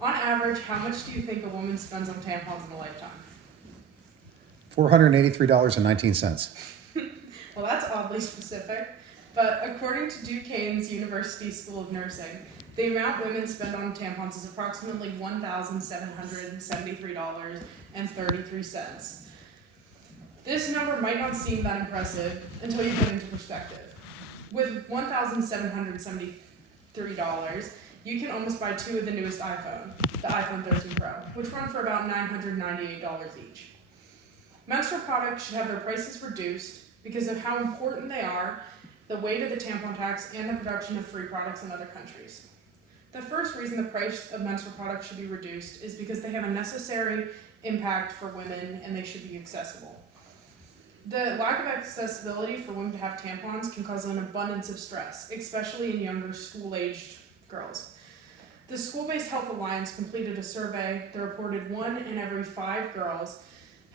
On average, how much do you think a woman spends on tampons in a lifetime? $483.19. Well, that's oddly specific, but according to Duquesne's University School of Nursing, the amount women spend on tampons is approximately $1,773.33. This number might not seem that impressive until you put it into perspective. With $1,773, you can almost buy two of the newest iPhone, the iPhone 13 Pro, which run for about $998 each. Menstrual products should have their prices reduced because of how important they are, the weight of the tampon tax, and the production of free products in other countries. The first reason the price of menstrual products should be reduced is because they have a necessary impact for women and they should be accessible. The lack of accessibility for women to have tampons can cause an abundance of stress, especially in younger school-aged girls. The School-Based Health Alliance completed a survey that reported 1 in every 5 girls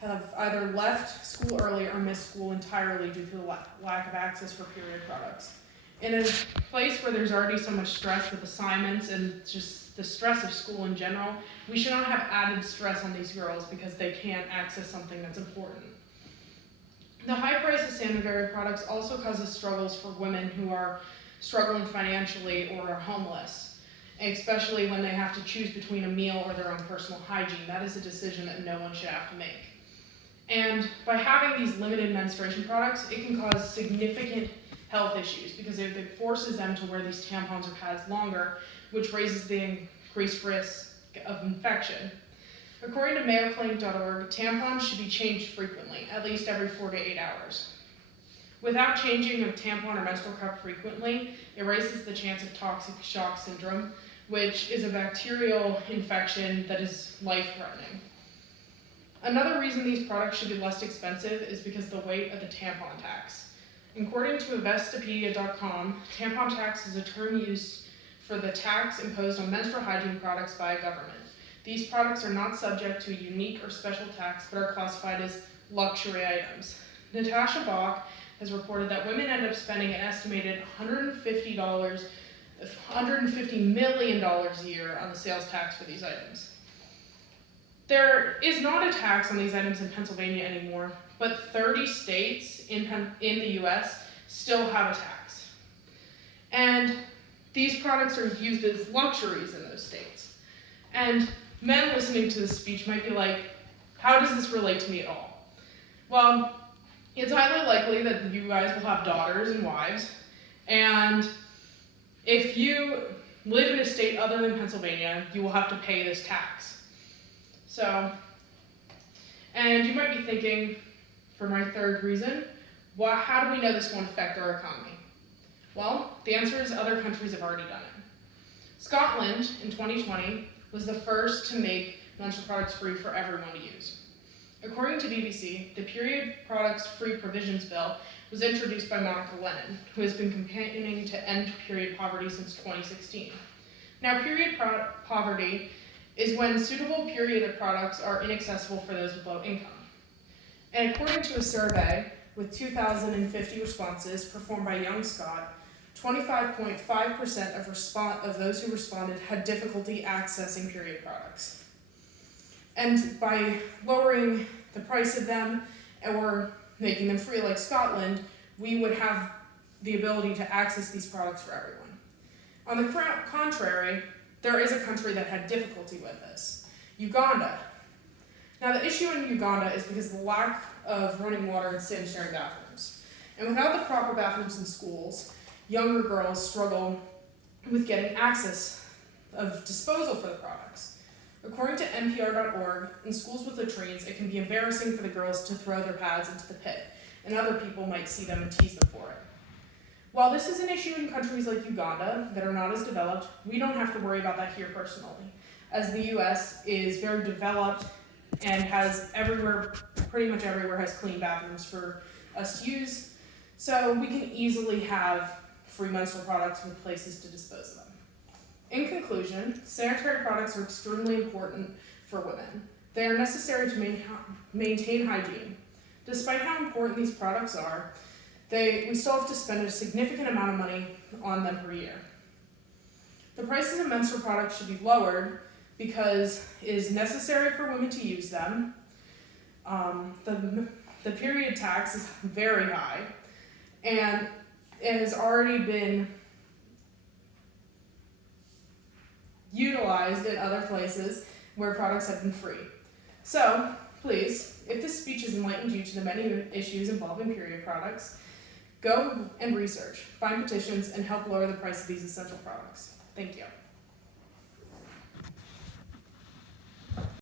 have either left school early or missed school entirely due to the lack of access for period products. In a place where there's already so much stress with assignments and just the stress of school in general, we should not have added stress on these girls because they can't access something that's important. The high price of sanitary products also causes struggles for women who are struggling financially or are homeless, especially when they have to choose between a meal or their own personal hygiene. That is a decision that no one should have to make. And by having these limited menstruation products, it can cause significant health issues because it forces them to wear these tampons or pads longer, which raises the increased risk of infection. According to MayoClinic.org, tampons should be changed frequently, at least every 4 to 8 hours. Without changing a tampon or menstrual cup frequently, it raises the chance of toxic shock syndrome, which is a bacterial infection that is life-threatening. Another reason these products should be less expensive is because the weight of the tampon tax. According to Investopedia.com, tampon tax is a term used for the tax imposed on menstrual hygiene products by a government. These products are not subject to a unique or special tax, but are classified as luxury items. Natasha Bach has reported that women end up spending an estimated $150 million a year on the sales tax for these items. There is not a tax on these items in Pennsylvania anymore, but 30 states in the US still have a tax. And these products are used as luxuries in those states. And men listening to this speech might be like, how does this relate to me at all? Well, it's highly likely that you guys will have daughters and wives, and if you live in a state other than Pennsylvania, you will have to pay this tax. So, and you might be thinking, for my third reason, how do we know this won't affect our economy? Well, the answer is other countries have already done it. Scotland, in 2020, was the first to make menstrual products free for everyone to use. According to BBC, the Period Products Free Provisions Bill was introduced by Monica Lennon, who has been campaigning to end period poverty since 2016. Now, period poverty is when suitable period products are inaccessible for those with low income. And according to a survey with 2,050 responses performed by Young Scott, 25.5% of those who responded had difficulty accessing period products. And by lowering the price of them or making them free like Scotland, we would have the ability to access these products for everyone. On the contrary, there is a country that had difficulty with this, Uganda. Now the issue in Uganda is because of the lack of running water and sanitary bathrooms. And without the proper bathrooms in schools, younger girls struggle with getting access of disposal for the products. According to NPR.org, in schools with latrines, it can be embarrassing for the girls to throw their pads into the pit, and other people might see them and tease them for it. While this is an issue in countries like Uganda that are not as developed, we don't have to worry about that here personally, as the US is very developed and has pretty much everywhere has clean bathrooms for us to use, so we can easily have free menstrual products with places to dispose of them. In conclusion, sanitary products are extremely important for women. They are necessary to maintain hygiene. Despite how important these products are, we still have to spend a significant amount of money on them per year. The prices of menstrual products should be lowered because it is necessary for women to use them. The period tax is very high, and it has already been utilized in other places where products have been free. So, please, if this speech has enlightened you to the many issues involving period products, go and research, find petitions, and help lower the price of these essential products. Thank you.